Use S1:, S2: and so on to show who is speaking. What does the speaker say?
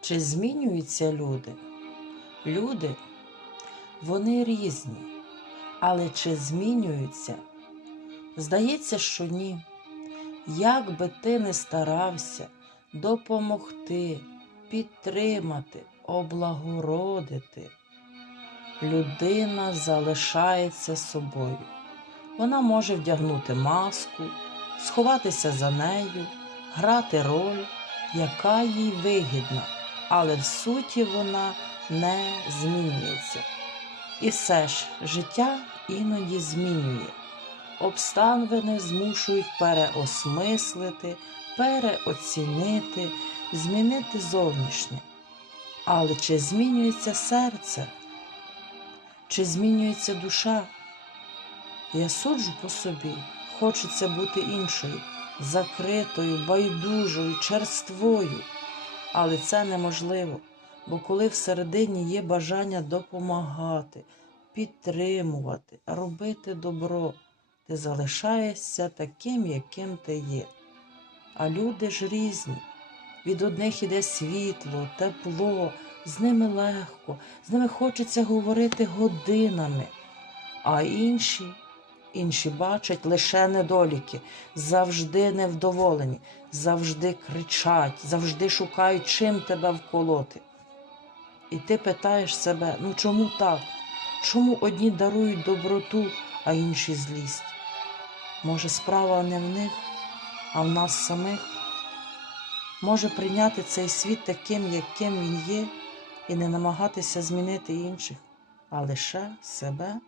S1: Чи змінюються люди? Люди, вони різні, але чи змінюються? Здається, що ні. Як би ти не старався допомогти, підтримати, облагородити, людина залишається собою. Вона може вдягнути маску, сховатися за нею, грати роль, яка їй вигідна, але в суті вона не змінюється. І все ж життя іноді змінює. Обставини змушують переосмислити, переоцінити, змінити зовнішнє. Але чи змінюється серце? Чи змінюється душа? Я суджу по собі, хочеться бути іншою, закритою, байдужою, черствою. Але це неможливо, бо коли всередині є бажання допомагати, підтримувати, робити добро, ти залишаєшся таким, яким ти є. А люди ж різні. Від одних іде світло, тепло, з ними легко, з ними хочеться говорити годинами, а інші, інші бачать лише недоліки, завжди невдоволені, завжди кричать, завжди шукають, чим тебе вколоти. І ти питаєш себе, ну чому так? Чому одні дарують доброту, а інші злість? Може, справа не в них, а в нас самих? Може прийняти цей світ таким, яким він є, і не намагатися змінити інших, а лише себе?